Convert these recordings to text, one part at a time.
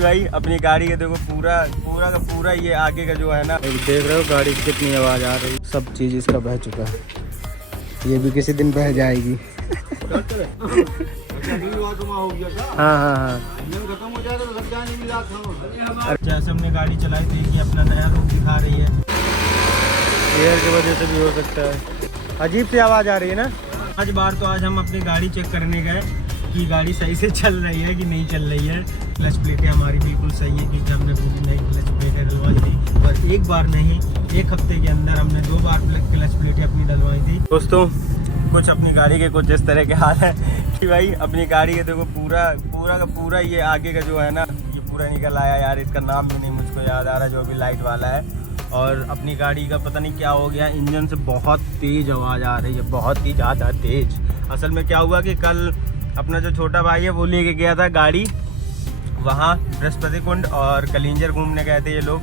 भाई अपनी गाड़ी के देखो पूरा पूरा का पूरा ये आगे का जो है ना, देख रहे हो गाड़ी की कितनी आवाज़ आ रही है। सब चीज़ इसका बह चुका है, ये भी किसी दिन बह जाएगी। हाँ हाँ हाँ, जैसे हमने गाड़ी चलाई थी कि अपना नया रूप दिखा रही है, एयर की वजह से भी हो सकता है। अजीब सी आवाज़ आ रही है ना। आज हम अपनी गाड़ी चेक करने गए कि गाड़ी सही से चल रही है कि नहीं चल रही है। क्लच प्लेटें हमारी बिल्कुल सही है क्योंकि हमने पूरी नई क्लच प्लेटें डलवाई थी, और एक बार नहीं, एक हफ्ते के अंदर हमने 2 बार क्लच प्लेटें अपनी डलवाई थी। दोस्तों कुछ अपनी गाड़ी के कुछ इस तरह के हाल है कि भाई अपनी गाड़ी के देखो पूरा पूरा का पूरा ये आगे का जो है ना, ये पूरा निकल आया यार। इसका नाम भी नहीं मुझको याद आ रहा, जो भी लाइट वाला है। और अपनी गाड़ी का पता नहीं क्या हो गया, इंजन से बहुत तेज़ आवाज़ आ रही है, बहुत ही ज़्यादा तेज़। असल में क्या हुआ कि कल अपना जो छोटा भाई है वो लेके गया था गाड़ी वहाँ बृहस्पति कुंड और कलिंजर घूमने गए थे ये लोग।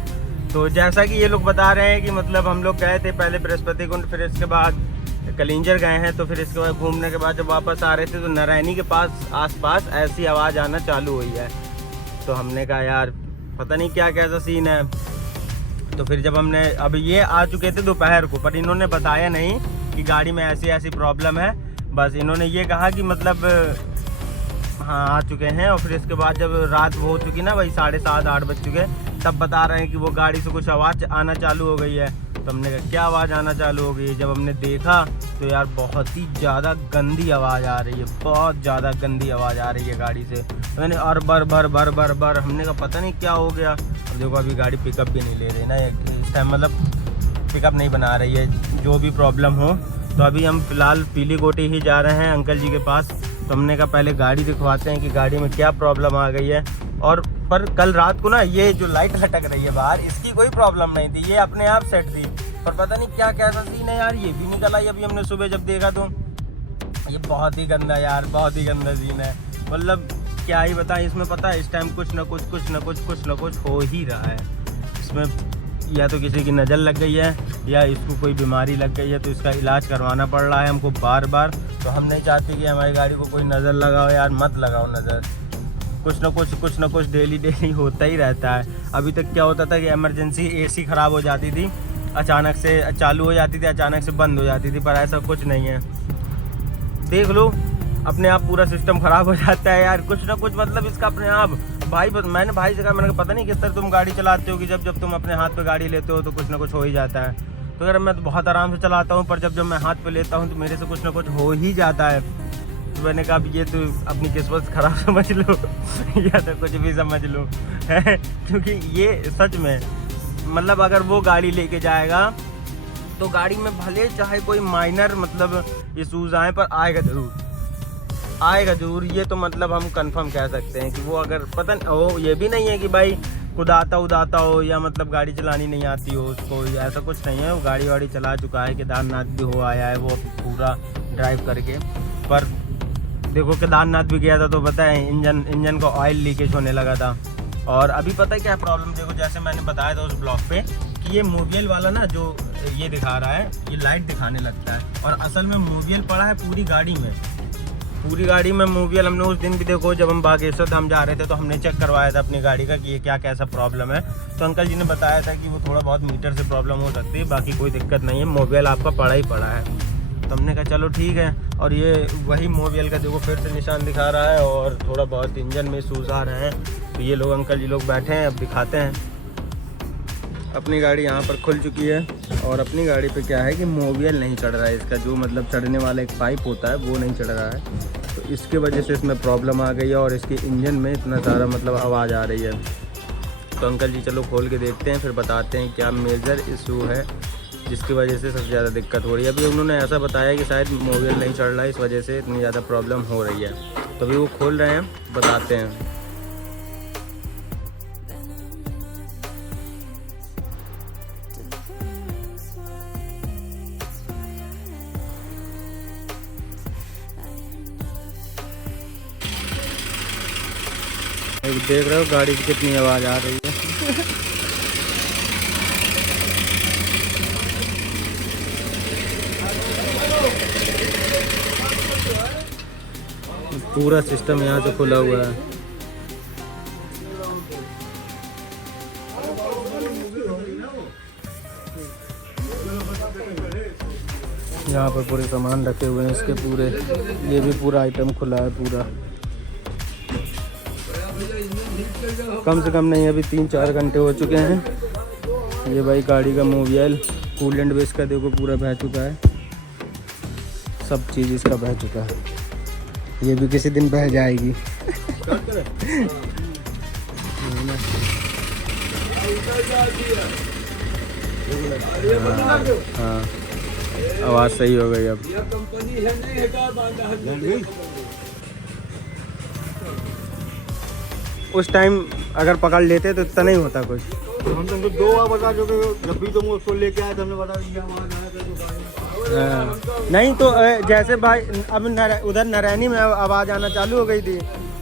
तो जैसा कि ये लोग बता रहे हैं कि मतलब हम लोग गए थे पहले बृहस्पति कुंड, फिर इसके बाद कलिंजर गए हैं, तो फिर इसके बाद घूमने के बाद जब वापस आ रहे थे तो नारायणी के पास आसपास ऐसी आवाज़ आना चालू हुई है। तो हमने कहा यार पता नहीं क्या कैसा सीन है। तो फिर जब हमने, अब ये आ चुके थे दोपहर को, पर इन्होंने बताया नहीं कि गाड़ी में ऐसी ऐसी प्रॉब्लम है। बस इन्होंने ये कहा कि मतलब हाँ आ चुके हैं। और फिर इसके बाद जब रात हो चुकी ना, वही 7:30-8 बज चुके, तब बता रहे हैं कि वो गाड़ी से कुछ आवाज़ आना चालू हो गई है। तो हमने कहा क्या आवाज़ आना चालू हो गई है। जब हमने देखा तो यार बहुत ही ज़्यादा गंदी आवाज़ आ रही है, बहुत ज़्यादा गंदी आवाज़ आ रही है गाड़ी से। मैंने और बर हमने कहा पता नहीं क्या हो गया। अब देखो अभी गाड़ी पिकअप भी नहीं ले रही ना इस टाइम, मतलब पिकअप नहीं बना रही है जो भी प्रॉब्लम हो। तो अभी हम फ़िलहाल पीली गोटी ही जा रहे हैं अंकल जी के पास। तो हमने कहा पहले गाड़ी दिखवाते हैं कि गाड़ी में क्या प्रॉब्लम आ गई है। और पर कल रात को ना ये जो लाइट लटक रही है बाहर, इसकी कोई प्रॉब्लम नहीं थी, ये अपने आप सेट थी। पर पता नहीं क्या कैसा सीन है यार, ये भी निकल आई। अभी हमने सुबह जब देखा तो ये बहुत ही गंदा यार, बहुत ही गंदा सीन है। मतलब क्या ही बताएं, इसमें पता है इस टाइम कुछ ना कुछ हो ही रहा है। इसमें या तो किसी की नज़र लग गई है या इसको कोई बीमारी लग गई है, तो इसका इलाज करवाना पड़ रहा है हमको बार बार। तो हम नहीं चाहते कि हमारी गाड़ी को कोई नज़र लगाओ यार, मत लगाओ नज़र। कुछ ना कुछ डेली होता ही रहता है। अभी तक क्या होता था कि इमरजेंसी एसी ख़राब हो जाती थी, अचानक से चालू हो जाती थी, अचानक से बंद हो जाती थी। पर ऐसा कुछ नहीं है, देख लो अपने आप पूरा सिस्टम ख़राब हो जाता है यार। कुछ ना कुछ मतलब इसका अपने आप। मैंने भाई से कहा, मैंने कहा पता नहीं किस तरह तुम गाड़ी चलाते हो कि जब तुम अपने हाथ पे गाड़ी लेते हो तो कुछ ना कुछ हो ही जाता है। तो यार मैं तो बहुत आराम से चलाता हूँ, पर जब मैं हाथ पे लेता हूँ तो मेरे से कुछ ना कुछ हो ही जाता है। तो मैंने कहा ये तो अपनी किस्मत ख़राब समझ लो या तो कुछ भी समझ लो क्योंकि ये सच में मतलब अगर वो गाड़ी लेके जाएगा तो गाड़ी में भले चाहे कोई माइनर मतलब इशूज़ आए, पर आएगा ज़रूर। ये तो मतलब हम कंफर्म कह सकते हैं कि वो अगर पता हो, ये भी नहीं है कि भाई कुदाता उदाता हो या मतलब गाड़ी चलानी नहीं आती हो उसको, ऐसा कुछ नहीं है। वो गाड़ी वाड़ी चला चुका है, केदारनाथ भी हो आया है वो पूरा ड्राइव करके। पर देखो केदारनाथ भी गया था तो पता है इंजन का ऑयल लीकेज होने लगा था। और अभी पता है क्या प्रॉब्लम, देखो जैसे मैंने बताया था उस ब्लॉग पे कि ये मोबियल वाला ना जो ये दिखा रहा है, ये लाइट दिखाने लगता है। और असल में मोबियल पड़ा है पूरी गाड़ी में मोबियल। हमने उस दिन भी देखो जब हम बागेश्वर धाम जा रहे थे तो हमने चेक करवाया था अपनी गाड़ी का कि ये क्या कैसा प्रॉब्लम है। तो अंकल जी ने बताया था कि वो थोड़ा बहुत मीटर से प्रॉब्लम हो सकती है, बाकी कोई दिक्कत नहीं है, मोबियल आपका पड़ा ही पड़ा है। तो हमने कहा चलो ठीक है। और ये वही मोबियल का देखो फिर से निशान दिखा रहा है और थोड़ा बहुत इंजन में सूज आ रहे हैं। तो ये लोग अंकल जी लोग बैठे हैं, अब दिखाते हैं। अपनी गाड़ी यहाँ पर खुल चुकी है और अपनी गाड़ी पे क्या है कि मोबियल नहीं चढ़ रहा है, इसका जो मतलब चढ़ने वाला एक पाइप होता है वो नहीं चढ़ रहा है। तो इसके वजह से इसमें प्रॉब्लम आ गई है और इसके इंजन में इतना सारा मतलब आवाज़ आ रही है। तो अंकल जी चलो खोल के देखते हैं, फिर बताते हैं क्या मेजर इशू है जिसकी वजह से सबसे ज़्यादा दिक्कत हो रही है। अभी उन्होंने ऐसा बताया कि शायद मोबियल नहीं चढ़ रहा है, इस वजह से इतनी ज़्यादा प्रॉब्लम हो रही है। तो अभी वो खोल रहे हैं, बताते हैं। देख रहे हो गाड़ी की कितनी आवाज़ आ रही है पूरा सिस्टम यहाँ से खुला हुआ है। यहाँ पर पूरे सामान रखे हुए हैं इसके पूरे, ये भी पूरा आइटम खुला है पूरा। कम से कम नहीं अभी 3-4 घंटे हो चुके हैं। ये भाई गाड़ी का मोबियल, कूलेंट भी इसका देखो पूरा बह चुका है, सब चीज़ इसका बह चुका है। ये भी किसी दिन बह जाएगी। हाँ आवाज़ सही हो गई अब। उस टाइम अगर पकड़ लेते तो इतना नहीं होता कुछ। हम तुमको 2 बार बता चुके, जब भी तुम उसको लेके आए थे हमने बता दिया वहाँ तो नहीं तो जैसे भाई अब उधर नारायणी में आवाज़ आना चालू हो गई थी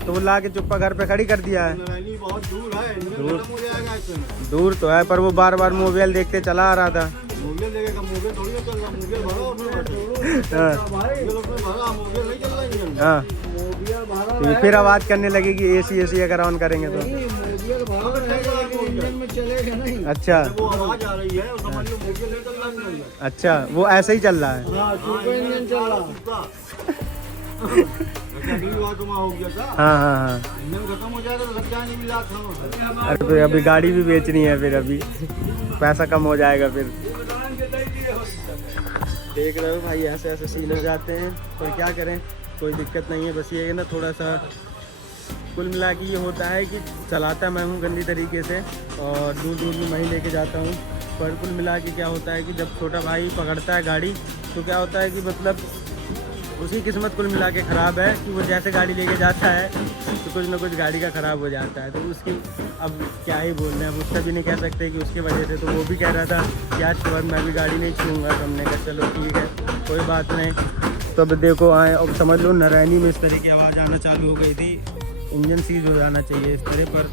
तो वो ला के चुप्पा घर पे खड़ी कर दिया है। नारायणी बहुत दूर है, खत्म हो जाएगा इसमें। दूर तो है पर वो बार बार मोबाइल देखते चला आ रहा था। मोबाइल देखेगा, मोबाइल थोड़ी ना चल रहा, मोबाइल भरा उसमें भरा, मोबाइल नहीं चल रहा इंजन। हाँ मोबाइल भरा तो फिर आवाज़ करने लगेगी एसी अगर ऑन करेंगे तो। मोबाइल भरा रहेगा लेकिन इंजन में चलेगा नहीं। अच्छा वो आवाज आ रही है, समझ लो मोबाइल नहीं चल रहा इंजन में। अच्छा वो ऐसे ही चल रहा है। हाँ सुपर इंजन चल रहा। अगली बार तुम हो गया था। हाँ हाँ हाँ। इंजन खत्म हो जाएगा तो लग जाने भी लाख था। अरे फिर अभी गाड़ी भी बेचनी है, फिर अभी पैसा कम हो जाएगा फिर। देख रहे हो भाई ऐसे ऐसे सीन हो जाते हैं, पर क्या करें कोई दिक्कत नहीं है। बस ये है ना थोड़ा सा कुल मिला के ये होता है कि चलाता मैं हूँ गंदी तरीके से और दूर दूर में मैं ही लेके जाता हूँ। पर कुल मिला के क्या होता है कि जब छोटा भाई पकड़ता है गाड़ी तो क्या होता है कि मतलब उसकी किस्मत कुल मिला के ख़राब है कि वो जैसे गाड़ी लेके जाता है तो कुछ ना कुछ गाड़ी का ख़राब हो जाता है। तो उसकी अब क्या ही बोल रहे हैं, अब उसका भी नहीं कह सकते कि उसकी वजह से। तो वो भी कह रहा था कि आज के बाद मैं भी गाड़ी नहीं छूँगा। तो हमने कहा चलो ठीक है कोई बात नहीं। तो अब देखो आए, अब समझ लो नारायणी में इस तरह की आवाज़ आना चालू हो गई थी। इंजन सीज हो जाना चाहिए इस तरह, पर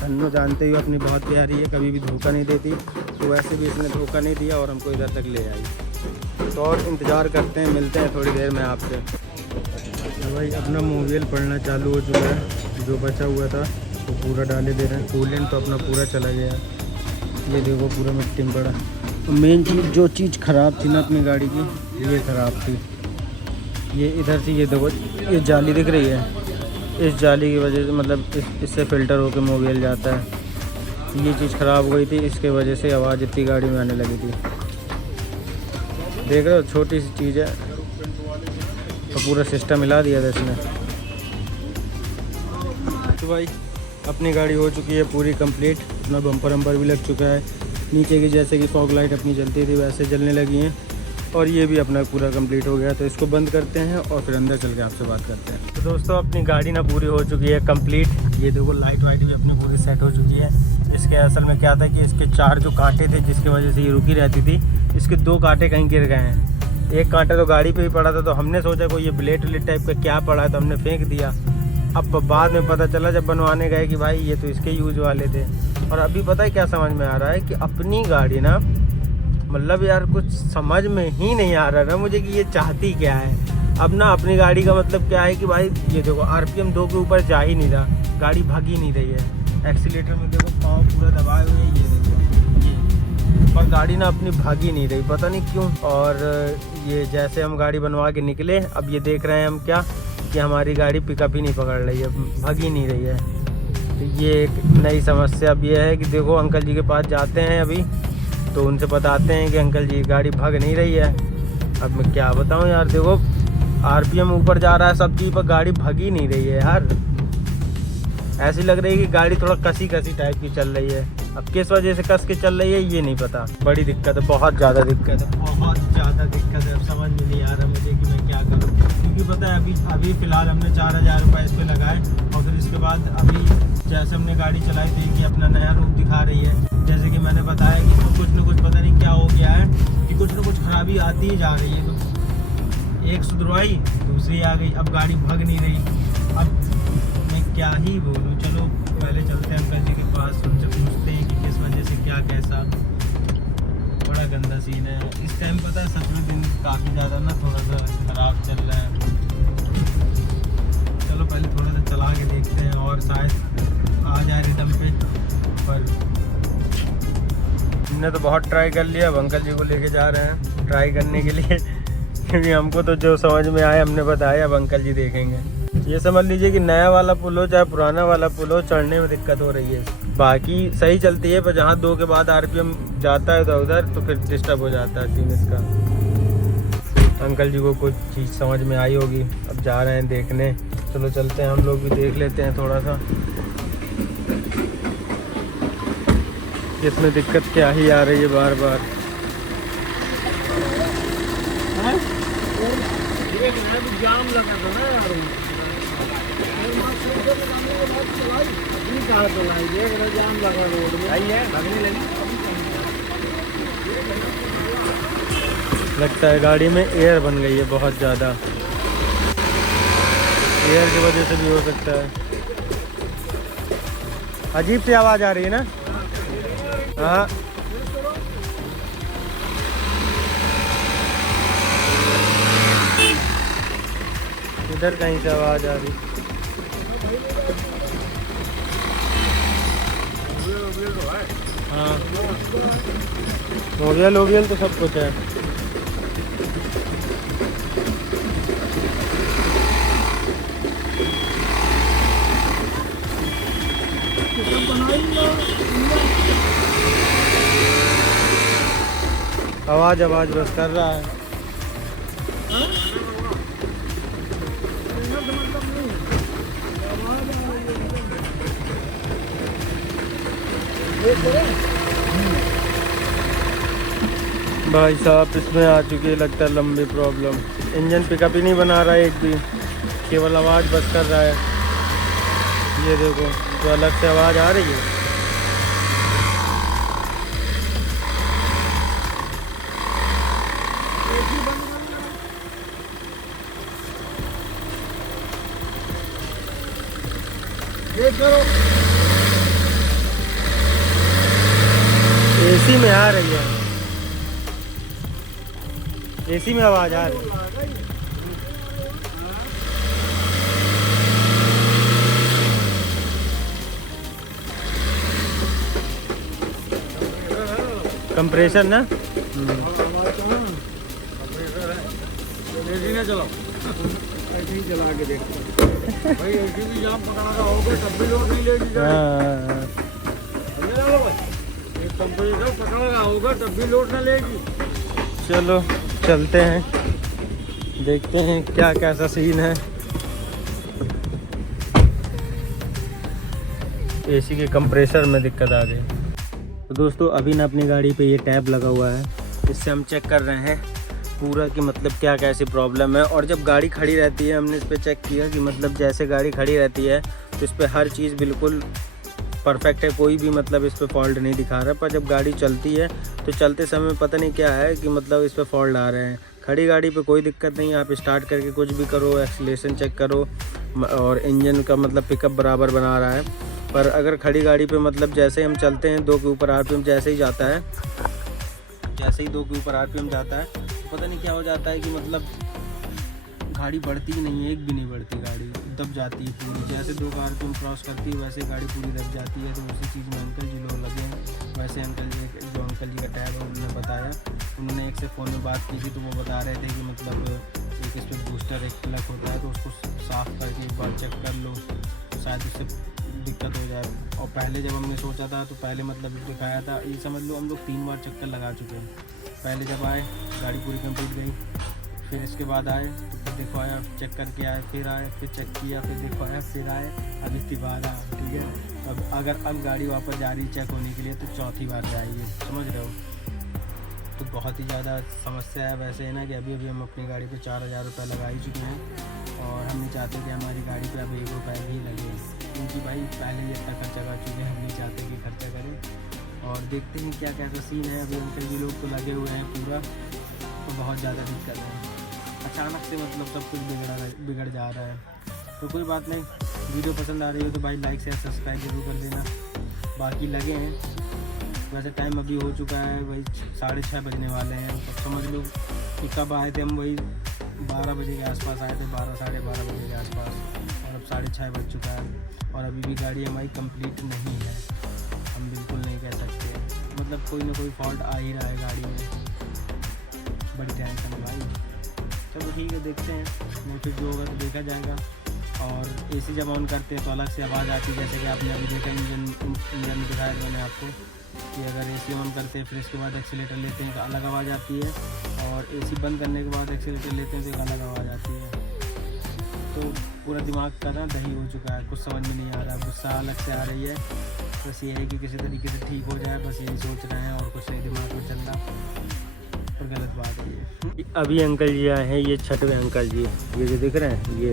धन्नो जानते हुए अपनी बहुत प्यारी है, कभी भी धोखा नहीं देती। तो वैसे भी इसने धोखा नहीं दिया और हमको इधर तक ले आई। तो और इंतज़ार करते हैं, मिलते हैं थोड़ी देर में आपसे। तो भाई अपना मोबाइल पढ़ना चालू हो चुका है, जो बचा हुआ था वो पूरा डाले दे रहे हैं। कूलेंट तो अपना पूरा चला गया, ये देखो पूरा मिट्टी में पड़ा। तो मेन चीज़ जो चीज़ ख़राब थी ना अपनी गाड़ी की, ये ख़राब थी। ये इधर से ये देखो ये जाली दिख रही है, इस जाली की वजह से मतलब इससे फ़िल्टर होकर मोबाइल जाता है। ये चीज़ ख़राब हो गई थी, इसके वजह से आवाज़ इतनी गाड़ी में आने लगी थी। देख रहे हो छोटी सी चीज़ है तो पूरा सिस्टम हिला दिया था इसने। तो भाई अपनी गाड़ी हो चुकी है पूरी कंप्लीट, अपना बम्पर वम्पर भी लग चुका है। नीचे की जैसे कि फॉग लाइट अपनी जलती थी वैसे जलने लगी हैं और ये भी अपना पूरा कंप्लीट हो गया। तो इसको बंद करते हैं और फिर अंदर चल के आपसे बात करते हैं। तो दोस्तों अपनी गाड़ी ना पूरी हो चुकी है कंप्लीट। ये देखो लाइट वाइट भी अपनी पूरी सेट हो चुकी है। इसके असल में क्या था कि इसके 4 जो कांटे थे जिसकी वजह से ये रुकी रहती थी, इसके 2 कांटे कहीं गिर गए हैं। एक कांटा तो गाड़ी पे ही पड़ा था, तो हमने सोचा कोई ये ब्लेड व्लेड टाइप का क्या पड़ा है तो हमने फेंक दिया। अब बाद में पता चला जब बनवाने गए कि भाई ये तो इसके यूज वाले थे। और अभी पता है क्या समझ में आ रहा है कि अपनी गाड़ी ना मतलब यार कुछ समझ में ही नहीं आ रहा ना मुझे कि ये चाहती क्या है। अब ना अपनी गाड़ी का मतलब क्या है कि भाई ये देखो RPM 2 के ऊपर जा ही नहीं रहा, गाड़ी भाग ही नहीं रही है। एक्सीलेटर में देखो पाँव पूरा दबाए हुए हैं, ये देखो पर गाड़ी ना अपनी भाग ही नहीं रही, पता नहीं क्यों। और ये जैसे हम गाड़ी बनवा के निकले अब ये देख रहे हैं हम क्या कि हमारी गाड़ी पिकअप ही नहीं पकड़ रही है, भाग ही नहीं रही है। तो ये एक नई समस्या अब ये है कि देखो अंकल जी के पास जाते हैं अभी तो उनसे बताते हैं कि अंकल जी गाड़ी भाग नहीं रही है। अब मैं क्या बताऊं यार, देखो RPM ऊपर जा रहा है सब चीज़ पर गाड़ी भाग ही नहीं रही है यार। ऐसी लग रही है कि गाड़ी थोड़ा कसी टाइप की चल रही है। अब किस वजह से कस के चल रही है ये नहीं पता। बड़ी दिक्कत है, बहुत ज़्यादा दिक्कत है, बहुत ज़्यादा दिक्कत है। अब समझ में नहीं आ रहा मुझे कि मैं क्या करूँ, क्योंकि पता है अभी फ़िलहाल हमने 4000 रुपये इस पर लगाए और फिर इसके बाद अभी जैसे हमने गाड़ी चलाई थी कि अपना नया रूप दिखा रही है। जैसे कि मैंने बताया कि कुछ न कुछ पता नहीं क्या हो गया है कि कुछ न कुछ खराबी आती ही जा रही है। तो एक सुधरवाई दूसरी आ गई, अब गाड़ी भाग नहीं रही। अब मैं क्या ही बोलूँ, चलो पहले चलते हैं अंकल जी के पास, उनसे पूछते हैं कि किस वजह से क्या कैसा। बड़ा गंदा सीन है इस टाइम, पता है 17 दिन काफ़ी ज़्यादा ना थोड़ा सा ख़राब चल रहा है। चलो पहले थोड़ा सा चला के देखते हैं और शायद आ जाए रिदम पे, पर हमने तो बहुत ट्राई कर लिया। अब अंकल जी को लेके जा रहे हैं ट्राई करने के लिए क्योंकि हमको तो जो समझ में आया हमने बताया, अब अंकल जी देखेंगे। ये समझ लीजिए कि नया वाला पुल हो चाहे पुराना वाला पुल हो, चढ़ने में दिक्कत हो रही है। बाकी सही चलती है, पर जहाँ 2 के बाद RPM जाता है उधर तो फिर डिस्टर्ब हो जाता है सीन इसका। अंकल जी को कुछ चीज़ समझ में आई होगी, अब जा रहे हैं देखने। चलो चलते हैं, हम लोग भी देख लेते हैं थोड़ा सा इसमें दिक्कत क्या ही आ रही है बार बार। जाम लगा था ना यार, जाम लगा रोड में, लगने लगी। लगता है गाड़ी में एयर बन गई है बहुत ज़्यादा, एयर की वजह से भी हो सकता है। अजीब सी आवाज़ आ रही है ना। हाँ इधर कहीं से आवाज़ आ रही। हाँ मोबियल तो सब कुछ है। आवाज़ बस कर रहा है। भाई साहब इसमें आ चुकी है लगता है लंबी प्रॉब्लम। इंजन पिकअप ही नहीं बना रहा है एक भी, केवल आवाज़ बस कर रहा है। ये देखो तो अलग से आवाज़ आ रही है। एसी में आ रही है, एसी में आवाज़ आ रही है। कंप्रेसर ना चलो ऐसे ही चला के देखो भाई, ऐसे भी जाम पकड़ा रहा होगा तब भी लोड नहीं लेगी। कंप्रेसर पकड़ रहा होगा तब भी लोड ना लेगी। चलो चलते हैं, देखते हैं क्या कैसा सीन है। एसी के कंप्रेसर में दिक्कत आ गई। तो दोस्तों अभी ना अपनी गाड़ी पे ये टैब लगा हुआ है, इससे हम चेक कर रहे हैं पूरा कि मतलब क्या कैसी प्रॉब्लम है। और जब गाड़ी खड़ी रहती है हमने इस पर चेक किया कि मतलब जैसे गाड़ी खड़ी रहती है तो इस पर हर चीज़ बिल्कुल परफेक्ट है, कोई भी मतलब इस पर फॉल्ट नहीं दिखा रहा है। पर जब गाड़ी चलती है तो चलते समय पता नहीं क्या है कि मतलब इस पर फॉल्ट आ रहे हैं। खड़ी गाड़ी पे कोई दिक्कत नहीं है, आप स्टार्ट करके कुछ भी करो, एक्सीलरेशन चेक करो और इंजन का मतलब पिकअप बराबर बना रहा है। पर अगर खड़ी गाड़ी पे मतलब जैसे हम चलते हैं 2 के ऊपर RPM जैसे ही जाता है, जैसे ही 2 के ऊपर RPM जाता है तो पता नहीं क्या हो जाता है कि मतलब गाड़ी बढ़ती ही नहीं है, एक भी नहीं बढ़ती, गाड़ी दब जाती है पूरी। जैसे 2 का RPM क्रॉस करती है वैसे गाड़ी पूरी दब जाती है। तो उसी चीज़ में अंकल जी लोग लगे हैं। वैसे अंकल जी का टैब है उन्होंने बताया, उन्होंने एक से फ़ोन में बात की थी तो वो बता रहे थे कि मतलब एक इस पर बूस्टर एक प्लग होता है तो उसको साफ़ करके एक बार चेक कर लो तो शायद उससे दिक्कत हो जाए। और पहले जब हमने सोचा था तो पहले मतलब दिखाया था, ये समझ लो हम लोग 3 बार चक्कर लगा चुके हैं। पहले जब आए गाड़ी पूरी कंप्लीट गई, फिर इसके बाद आए तो फिर देखो आया, चेक करके आए, फिर चेक किया, फिर देखो आया, फिर आए, अब इसके बाद आया। ठीक है, अब गाड़ी वापस जा रही चेक होने के लिए तो चौथी बार जाएगी, समझ रहे हो। तो बहुत ही ज़्यादा समस्या है। वैसे है ना कि अभी हम अपनी गाड़ी पे 4000 रुपये लगा ही चुके हैं और हम नहीं चाहते कि हमारी गाड़ी पे अब 1 रुपया भी लगे, क्योंकि भाई पहले ही इतना खर्चा कर चुके हैं, हम नहीं चाहते कि खर्चा करें। और देखते हैं क्या कैसा सीन है। अभी अंकल जी लोग तो लगे हुए हैं पूरा, तो बहुत ज़्यादा दिक्कत है। अचानक से मतलब सब कुछ बिगड़ जा रहा है। तो कोई बात नहीं, वीडियो पसंद आ रही हो तो भाई लाइक शेयर सब्सक्राइब जरूर कर देना। बाकी लगे हैं, वैसे टाइम अभी हो चुका है वही 6:30 बजने वाले हैं। तो समझ लो कि कब आए थे हम, वही 12 बजे के आसपास आए थे, 12 साढ़े 12 बजे के आसपास, और अब 6:30 बज चुका है और अभी भी गाड़ी हमारी कंप्लीट नहीं है, हम बिल्कुल नहीं कह सकते। मतलब मतलब कोई ना कोई फॉल्ट आ ही रहा है गाड़ी में। बड़ी टेंशन है भाई। चलो ठीक है, देखते हैं, नहीं फिर जो होगा तो देखा जाएगा। और एसी जब ऑन करते हैं तो अलग से आवाज़ आती है, जैसे कि आपने अभी देखा इंजन दिखाया मैंने आपको कि अगर एसी ऑन करते हैं फिर इसके बाद एक्सीलेटर लेते हैं तो अलग आवाज़ आती है, और एसी बंद करने के बाद एक्सीलेटर लेते हैं तो एक अलग आवाज़ आती है। तो पूरा दिमाग का ना दही हो चुका है, कुछ समझ में नहीं आ रहा, गुस्सा अलग से आ रही है। बस ये है कि किसी तरीके से ठीक हो जाए, बस यही सोच रहे हैं, और कुछ नहीं दिमाग में चल रहा, और गलत बात है ये। अभी अंकल जी आए हैं, ये छठवें अंकल जी, ये जो दिख रहे हैं ये,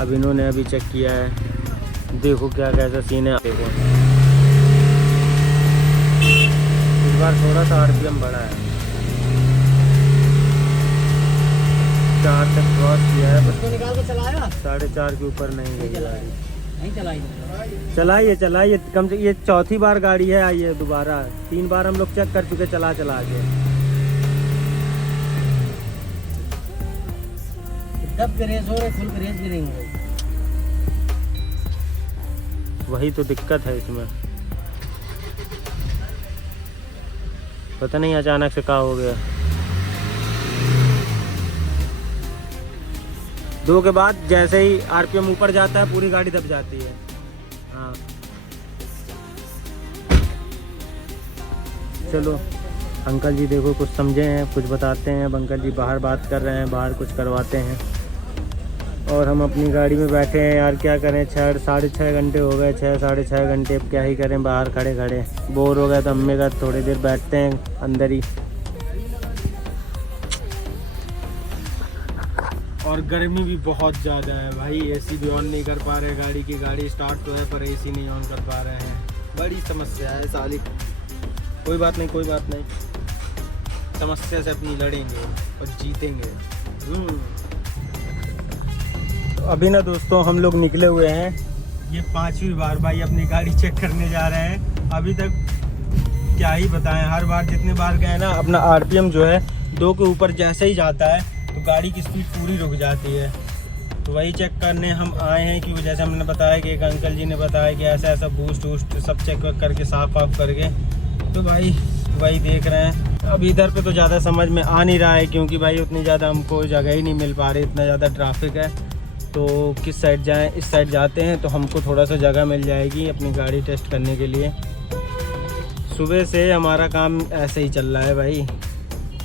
अब इन्होंने अभी चेक किया है। देखो क्या कैसा सीन है, देखो इस बार थोड़ा सा RPM बढ़ा है, 4 तक क्रॉस किया है, बस निकाल के चलाया 4.5 के ऊपर नहीं गई गाड़ी। नहीं चलाइए कम से, ये चौथी बार गाड़ी है आई है दोबारा, 3 बार हम लोग चेक कर चुके चला के। दब के रेस हो रहे, फुल के रेस भी नहीं हो रही। वही तो दिक्कत है इसमें, पता नहीं अचानक से क्या हो गया। 2 के बाद जैसे ही RPM ऊपर जाता है पूरी गाड़ी दब जाती है। हाँ चलो अंकल जी देखो कुछ समझे हैं, कुछ बताते हैं। अब अंकल जी बाहर बात कर रहे हैं, बाहर कुछ करवाते हैं, और हम अपनी गाड़ी में बैठे हैं। यार क्या करें, 6-6.5 घंटे हो गए, 6-6.5 घंटे, अब क्या ही करें, बाहर खड़े खड़े बोर हो गए तो अम्मे का थोड़ी देर बैठते हैं अंदर ही। और गर्मी भी बहुत ज़्यादा है भाई, एसी भी ऑन नहीं कर पा रहे गाड़ी की, गाड़ी स्टार्ट तो है पर एसी नहीं ऑन कर पा रहे हैं, बड़ी समस्या है साली। कोई बात नहीं, कोई बात नहीं, समस्या से अपनी लड़ेंगे और जीतेंगे। तो अभी ना दोस्तों हम लोग निकले हुए हैं, ये 5वीं बार भाई अपनी गाड़ी चेक करने जा रहे हैं। अभी तक क्या ही बताएं, हर बार जितने बार गए ना अपना RPM जो है 2 के ऊपर जैसे ही जाता है तो गाड़ी की स्पीड पूरी रुक जाती है। तो वही चेक करने हम आए हैं कि जैसे हमने बताया कि एक अंकल जी ने बताया कि ऐसा ऐसा बूस्ट वूस्ट सब चेक करके साफ वाफ करके, तो भाई वही देख रहे हैं। अब इधर पे तो ज़्यादा समझ में आ नहीं रहा है क्योंकि भाई उतनी ज़्यादा हमको जगह ही नहीं मिल पा रही, इतना ज़्यादा ट्रैफिक है। तो किस साइड जाएं, इस साइड जाते हैं तो हमको थोड़ा सा जगह मिल जाएगी अपनी गाड़ी टेस्ट करने के लिए। सुबह से हमारा काम ऐसे ही चल रहा है भाई,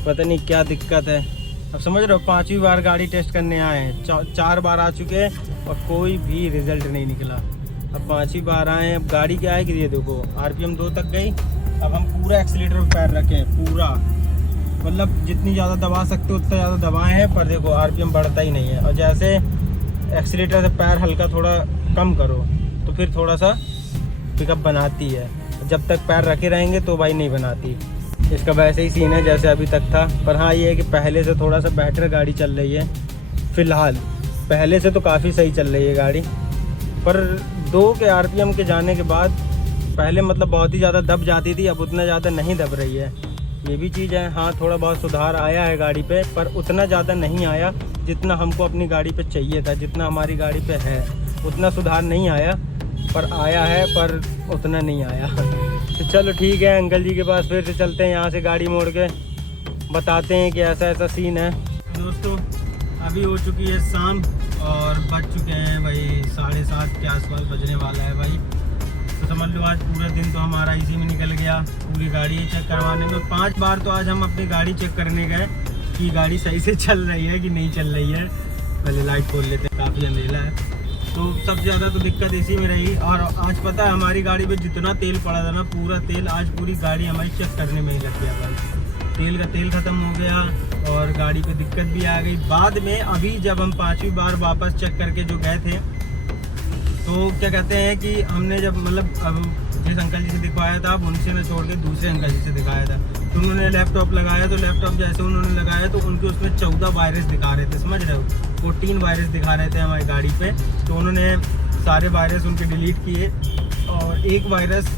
पता नहीं क्या दिक्कत है। अब समझ रहे हो 5वीं बार गाड़ी टेस्ट करने आए हैं, 4 बार आ चुके हैं और कोई भी रिज़ल्ट नहीं निकला। अब 5वीं बार आए हैं, अब गाड़ी क्या है कि ये देखो RPM 2 तक गई। अब हम पूरा एक्सीलेटर पर पैर रखें, पूरा मतलब जितनी ज़्यादा दबा सकते उतना ज़्यादा दबाए हैं, पर देखो RPM बढ़ता ही नहीं है। और जैसे एक्सीलेटर से पैर हल्का थोड़ा कम करो तो फिर थोड़ा सा पिकअप बनाती है, जब तक पैर रखे रहेंगे तो भाई नहीं बनाती। इसका वैसे ही सीन है जैसे अभी तक था, पर हाँ ये है कि पहले से थोड़ा सा बेटर गाड़ी चल रही है फ़िलहाल। पहले से तो काफ़ी सही चल रही है गाड़ी, पर 2 के RPM के जाने के बाद पहले मतलब बहुत ही ज़्यादा दब जाती थी, अब उतना ज़्यादा नहीं दब रही है। ये भी चीज़ है, हाँ थोड़ा बहुत सुधार आया है गाड़ी पे, पर उतना ज़्यादा नहीं आया जितना हमको अपनी गाड़ी पे चाहिए था। जितना हमारी गाड़ी पे है उतना सुधार नहीं आया, पर आया है, पर उतना नहीं आया। तो चलो ठीक है, अंकल जी के पास फिर से चलते हैं, यहाँ से गाड़ी मोड़ के बताते हैं कि ऐसा ऐसा सीन है। दोस्तों अभी हो चुकी है शाम और बज चुके हैं भाई 7:30 के आसपास बजने वाला है भाई। तो समझ लो आज पूरा दिन तो हमारा इसी में निकल गया, पूरी गाड़ी चेक करवाने में। 5 बार तो आज हम अपनी गाड़ी चेक करने गए कि गाड़ी सही से चल रही है कि नहीं चल रही है। पहले लाइट खोल लेते हैं, काफ़ी अंधेरा है। तो सबसे ज़्यादा तो दिक्कत इसी में रही। और आज पता है हमारी गाड़ी पे जितना तेल पड़ा था ना, पूरा तेल आज पूरी गाड़ी हमारी चेक करने में ही लग गया भाई। तेल का तेल ख़त्म हो गया और गाड़ी पे दिक्कत भी आ गई बाद में। अभी जब हम 5वीं बार वापस चेक करके जो गए थे, तो क्या कहते हैं कि हमने जब मतलब अब जिस अंकल जी से दिखवाया था, अब उनसे मैं छोड़ के दूसरे अंकल जी से दिखाया था, तो उन्होंने लैपटॉप लगाया। तो लैपटॉप जैसे उन्होंने लगाया तो उनके उसमें 14 वायरस दिखा रहे थे, समझ रहे हो, 14 वायरस दिखा रहे थे हमारी गाड़ी पे। तो उन्होंने सारे वायरस उनके डिलीट किए और एक वायरस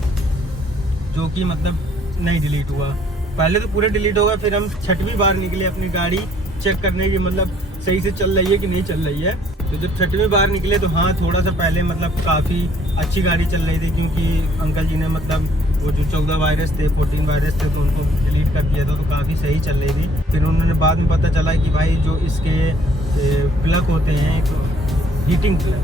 जो कि मतलब नहीं डिलीट हुआ, पहले तो पूरे डिलीट हो गए। फिर हम 6वीं बार निकले अपनी गाड़ी चेक करने की, मतलब सही से चल रही है कि नहीं चल रही है। तो जब 6वीं बार निकले तो हाँ थोड़ा सा पहले मतलब काफ़ी अच्छी गाड़ी चल रही थी, क्योंकि अंकल जी ने मतलब वो जो 14 वायरस थे 14 वायरस थे तो उनको डिलीट कर दिया था, तो काफ़ी सही चल रही थी। फिर उन्होंने बाद में पता चला कि भाई जो इसके प्लग होते हैं हीटिंग प्लग,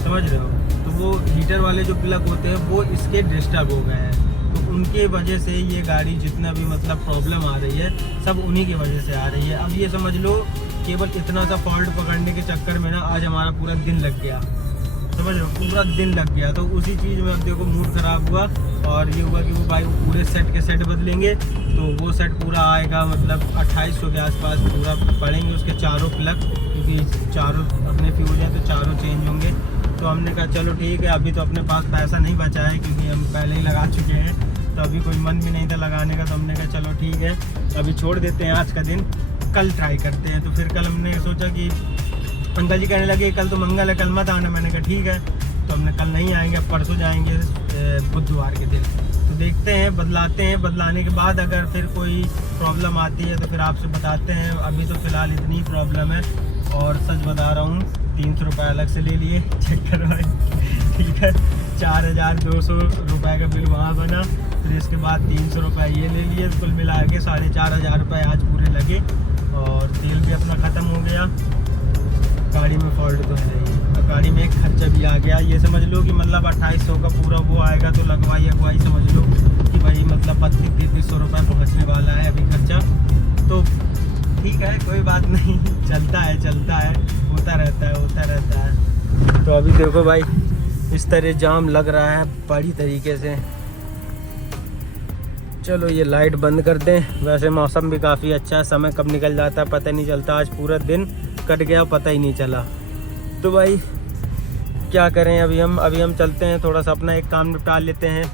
समझ रहे हो, तो वो हीटर वाले जो प्लग होते हैं वो इसके डिस्टर्ब हो गए हैं, तो उनके वजह से ये गाड़ी जितना भी मतलब प्रॉब्लम आ रही है सब उन्हीं की वजह से आ रही है। अब ये समझ लो केवल इतना सा फॉल्ट पकड़ने के चक्कर में ना आज हमारा पूरा दिन लग गया, समझ लो पूरा दिन लग गया। तो उसी चीज़ में अब देखो मूड ख़राब हुआ और ये हुआ कि वो भाई पूरे सेट के सेट बदलेंगे, तो वो सेट पूरा आएगा मतलब 2800 के आसपास पूरा पड़ेंगे उसके चारों प्लग, क्योंकि चारों अपने फ्यूज हैं तो चारों चेंज होंगे। तो हमने कहा चलो ठीक है, अभी तो अपने पास पैसा नहीं बचा है क्योंकि हम पहले ही लगा चुके हैं, तो अभी कोई मन भी नहीं था लगाने का, तो हमने कहा चलो ठीक है अभी छोड़ देते हैं आज का दिन, कल ट्राई करते हैं। तो फिर कल हमने सोचा कि अंकल जी कहने लगे कल तो मंगल है कल मत आना, मैंने कहा ठीक है, तो हमने कल नहीं आएंगे, अब परसों जाएंगे बुधवार के दिन। तो देखते हैं बदलाते हैं, बदलाने के बाद अगर फिर कोई प्रॉब्लम आती है तो फिर आपसे बताते हैं। अभी तो फ़िलहाल इतनी प्रॉब्लम है और सच बता रहा हूँ 300 रुपये अलग से ले लिए, चेक करवाए, ठीक है 4200 रुपये का बिल वहाँ बना, फिर इसके बाद 300 रुपये ये ले लिए, कुल मिला के 4500 रुपये आज पूरे लगे और तेल भी अपना ख़त्म हो गया। गाड़ी में फॉल्ट तो है ही, और गाड़ी में एक खर्चा भी आ गया, ये समझ लो कि मतलब 2800 का पूरा वो आएगा, तो लगवाई अगवाई समझ लो कि भाई मतलब 3200 रुपये पहुँचने वाला है अभी खर्चा। तो ठीक है कोई बात नहीं, चलता है होता रहता है। तो अभी देखो भाई इस तरह जाम लग रहा है बड़ी तरीके से। चलो ये लाइट बंद कर दें। वैसे मौसम भी काफ़ी अच्छा है, समय कब निकल जाता है पता नहीं चलता, आज पूरा दिन कट गया पता ही नहीं चला। तो भाई क्या करें, अभी हम चलते हैं, थोड़ा सा अपना एक काम निपटा लेते हैं,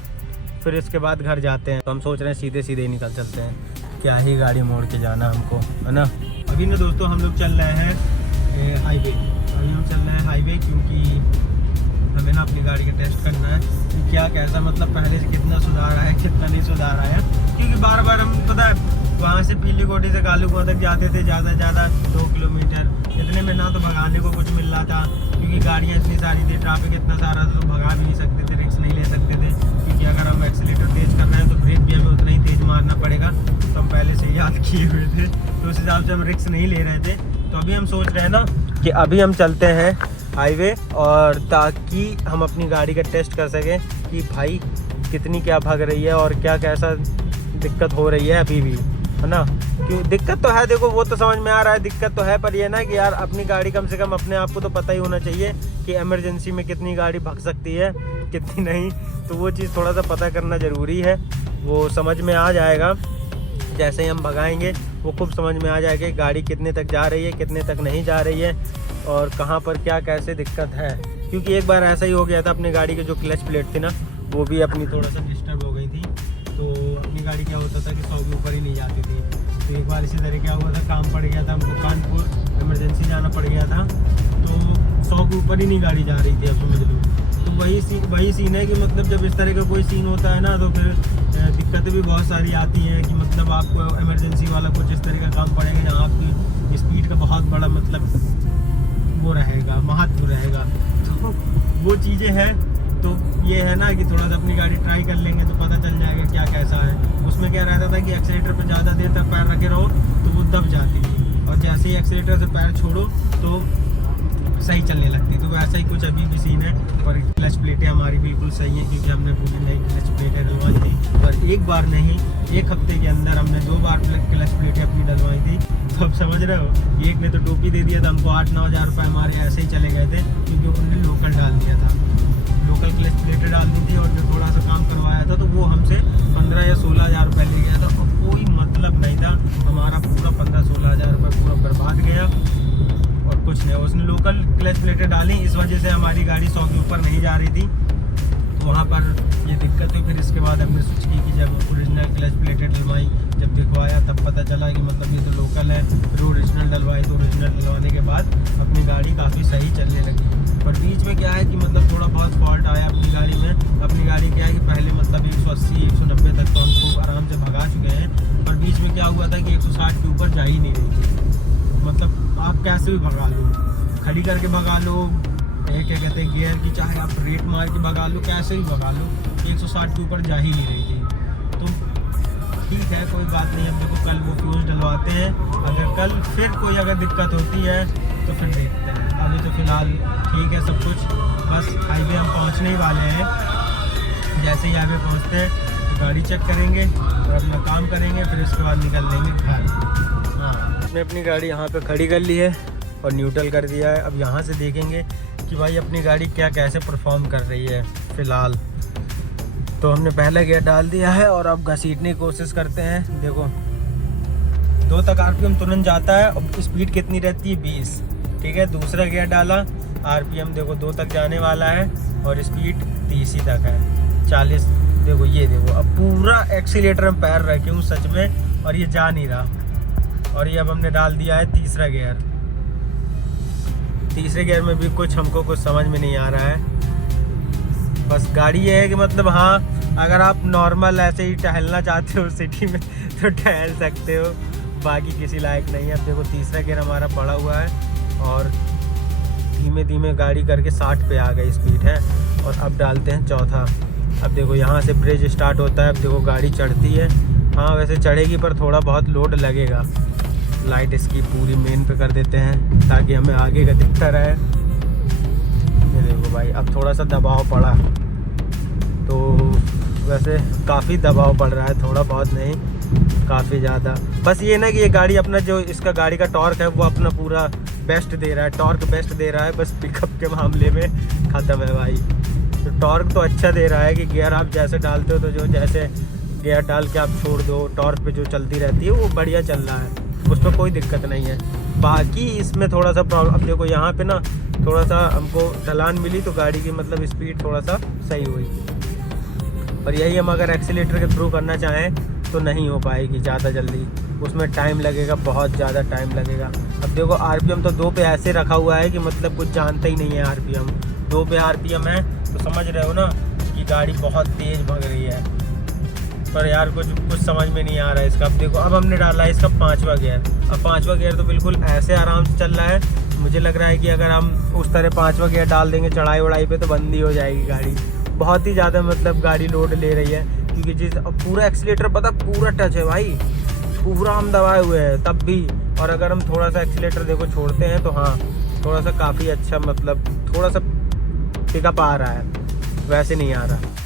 फिर इसके बाद घर जाते हैं। तो हम सोच रहे हैं सीधे ही निकल चलते हैं, क्या ही गाड़ी मोड़ के जाना हमको, है ना। अभी ना दोस्तों हम लोग चल रहे हैं हाईवे, क्योंकि हमें ना अपनी गाड़ी का टेस्ट करना है कि क्या कैसा मतलब पहले से कितना सुधार आया कितना नहीं सुधार आया, क्योंकि बार बार हम पता है वहाँ से पीली कोठी से कालू कुआं तक जाते थे ज़्यादा 2 किलोमीटर, इतने में ना तो भगाने को कुछ मिल रहा था, क्योंकि गाड़ियाँ इतनी सारी थी, ट्रैफिक इतना सारा था, तो भगा भी नहीं सकते थे, रिस्क नहीं ले सकते थे, क्योंकि अगर हम एक्सीलेटर तेज़ कर रहे हैं तो ब्रेक भी हमें उतना ही तेज़ मारना पड़ेगा, तो हम पहले से याद किए हुए थे, तो उस हिसाब से हम रिस्क नहीं ले रहे थे। तो अभी हम सोच रहे हैं ना कि अभी हम चलते हैं हाईवे, और ताकि हम अपनी गाड़ी का टेस्ट कर सकें कि भाई कितनी क्या भाग रही है और क्या कैसा दिक्कत हो रही है अभी भी, है ना। क्यों दिक्कत तो है, देखो वो तो समझ में आ रहा है दिक्कत तो है, पर ये ना कि यार अपनी गाड़ी कम से कम अपने आप को तो पता ही होना चाहिए कि इमरजेंसी में कितनी गाड़ी भाग सकती है कितनी नहीं, तो वो चीज़ थोड़ा सा पता करना ज़रूरी है। वो समझ में आ जाएगा जैसे ही हम भगाएंगे, वो खूब समझ में आ जाएगा कि गाड़ी कितने तक जा रही है कितने तक नहीं जा रही है और कहाँ पर क्या कैसे दिक्कत है। क्योंकि एक बार ऐसा ही हो गया था, अपनी गाड़ी की जो क्लच प्लेट थी ना वो भी अपनी थोड़ा सा डिस्टर्ब हो गई थी, तो अपनी गाड़ी क्या होता था कि 100 के ऊपर ही नहीं जाती थी। तो एक बार इसी तरह क्या हुआ था, काम पड़ गया था हमको, कानपुर इमरजेंसी जाना पड़ गया था, तो 100 के ऊपर ही नहीं गाड़ी जा रही थी, अब समझ लो। तो वही सीन है कि मतलब जब इस तरह का कोई सीन होता है ना तो फिर दिक्कतें भी बहुत सारी आती हैं, कि मतलब आपको इमरजेंसी वाला कुछ इस तरह का काम पड़ेगा जहाँ आपकी स्पीड का बहुत बड़ा मतलब वो रहेगा, महत्व रहेगा, तो वो चीज़ें हैं। तो ये है ना कि थोड़ा सा अपनी गाड़ी ट्राई कर लेंगे तो पता चल जाएगा क्या कैसा है। उसमें क्या रहता था कि एक्सीलेटर पर ज़्यादा देर तक पैर रखे रहो तो वो दब जाती है, और जैसे ही एक्सीलेटर से पैर छोड़ो तो सही चलने लगती। तो वैसा ही कुछ अभी भी सीन है, पर क्लच प्लेटें हमारी बिल्कुल सही हैं, क्योंकि हमने पूरी नई क्लच प्लेटें डलवाई थी, और एक बार नहीं 1 हफ्ते के अंदर हमने 2 बार क्लच प्लेटें अपनी डलवाई थी। तो अब समझ रहे हो, एक ने तो टोपी दे दिया था हमको, 8-9 हज़ार रुपये हमारे ऐसे ही चले गए थे, क्योंकि उन्होंने लोकल डाल दिया था, लोकल क्लच प्लेटें डाल दी थी, और जो थोड़ा सा काम करवाया था तो वो हमसे 15 या 16 हज़ार रुपये ले गया था, और कोई मतलब नहीं था, हमारा पूरा 15-16 हज़ार रुपये पूरा बर्बाद गया। और कुछ नहीं, उसने लोकल क्लच प्लेटें डाली, इस वजह से हमारी गाड़ी 100 के ऊपर नहीं जा रही थी, तो वहाँ पर ये दिक्कत हुई। फिर इसके बाद हमने सोच की कि जब ओरिजिनल क्लच प्लेटें डलवाई, जब दिखवाया तब पता चला कि मतलब ये तो लोकल है, फिर ओरिजिनल डलवाई, तो ओरिजिनल डलवाने के बाद अपनी गाड़ी काफ़ी सही चलने लगी। पर बीच में क्या है कि मतलब थोड़ा बहुत फॉल्ट आया अपनी गाड़ी में। अपनी गाड़ी क्या है कि पहले मतलब 180-190 तक तो हम खूब आराम से भगा चुके हैं, पर बीच में क्या हुआ था कि 160 के ऊपर जा ही नहीं रही थी, मतलब आप कैसे भी भगा लो, खड़ी करके भगा लो, क्या कहते हैं गियर की, चाहे आप रेट मार के भगा लो, कैसे भी भगा लो, 160 के ऊपर जा ही नहीं रही थी। तो ठीक है, कोई बात नहीं, हम देखो कल वो फ्यूज डलवाते हैं, अगर कल फिर कोई अगर दिक्कत होती है तो फिर देखते हैं। अभी तो फ़िलहाल ठीक है सब कुछ, बस हाईवे हम पहुंचने ही वाले हैं। जैसे ही हाईवे पहुंचते हैं तो गाड़ी चेक करेंगे और अपना काम करेंगे, फिर उसके बाद निकल लेंगे घर। हाँ, हमने अपनी गाड़ी यहाँ पे खड़ी कर ली है और न्यूट्रल कर दिया है। अब यहाँ से देखेंगे कि भाई अपनी गाड़ी क्या कैसे परफॉर्म कर रही है। फ़िलहाल तो हमने पहला गियर डाल दिया है और अब घसीटने की कोशिश करते हैं। देखो 2 तक आरपीएम तुरंत जाता है और स्पीड कितनी रहती है 20, ठीक है। दूसरा गियर डाला, आरपीएम देखो 2 तक जाने वाला है और स्पीड 30 ही तक है, 40। देखो ये देखो, अब पूरा एक्सीलेटर में पैर रखे हूँ सच में, और ये जा नहीं रहा। और ये अब हमने डाल दिया है तीसरा गियर। तीसरे गियर में भी हमको कुछ समझ में नहीं आ रहा है। बस गाड़ी ये है कि मतलब हाँ, अगर आप नॉर्मल ऐसे ही टहलना चाहते हो सिटी में तो टहल सकते हो, बाकी किसी लायक नहीं है। अब देखो तीसरा गियर हमारा पड़ा हुआ है और धीमे धीमे गाड़ी करके 60 पे आ गई स्पीड है। और अब डालते हैं चौथा। अब देखो यहाँ से ब्रिज स्टार्ट होता है, अब देखो गाड़ी चढ़ती है। हाँ वैसे चढ़ेगी पर थोड़ा बहुत लोड लगेगा। लाइट इसकी पूरी मेन पे कर देते हैं ताकि हमें आगे का दिखता रहे। ये देखो भाई, अब थोड़ा सा दबाव पड़ा, तो वैसे काफ़ी दबाव पड़ रहा है, थोड़ा बहुत नहीं, काफ़ी ज़्यादा। बस ये ना कि ये गाड़ी अपना जो इसका गाड़ी का टॉर्क है वो अपना पूरा बेस्ट दे रहा है, टॉर्क बेस्ट दे रहा है, बस पिकअप के मामले में ख़त्म है भाई। तो टॉर्क तो अच्छा दे रहा है कि गियर आप जैसे डालते हो तो जो जैसे गियर डाल के आप छोड़ दो, टॉर्क पे जो चलती रहती है वो बढ़िया चल रहा है, उस पर कोई दिक्कत नहीं है। बाकी इसमें थोड़ा सा प्रॉब्लम, अब देखो यहाँ पे ना थोड़ा सा हमको ढलान मिली तो गाड़ी की मतलब स्पीड थोड़ा सा सही हुई। और यही हम अगर एक्सीलेटर के थ्रू करना चाहें तो नहीं हो पाएगी ज़्यादा जल्दी, उसमें टाइम लगेगा, बहुत ज़्यादा टाइम लगेगा। अब देखो आरपीएम तो 2 पे ऐसे रखा हुआ है कि मतलब कुछ जानता ही नहीं है। आरपीएम 2 पे आरपीएम है तो समझ रहे हो ना कि गाड़ी बहुत तेज़ भाग रही है। पर यार कुछ समझ में नहीं आ रहा है इसका। अब देखो अब हमने डाला है इसका 5वां गियर। अब 5वां गियर तो बिल्कुल ऐसे आराम से चल रहा है। मुझे लग रहा है कि अगर हम उस तरह 5वां गियर डाल देंगे चढ़ाई वढ़ाई पे तो बंदी हो जाएगी गाड़ी। बहुत ही ज़्यादा मतलब गाड़ी लोड ले रही है, क्योंकि जिस अब पूरा एक्सीलेटर पता पूरा टच है भाई, पूरा हम दबाए हुए हैं तब भी। और अगर हम थोड़ा सा एक्सीलेटर देखो छोड़ते हैं तो हाँ थोड़ा सा काफ़ी अच्छा मतलब थोड़ा सा पिकअप आ रहा है, वैसे नहीं आ रहा।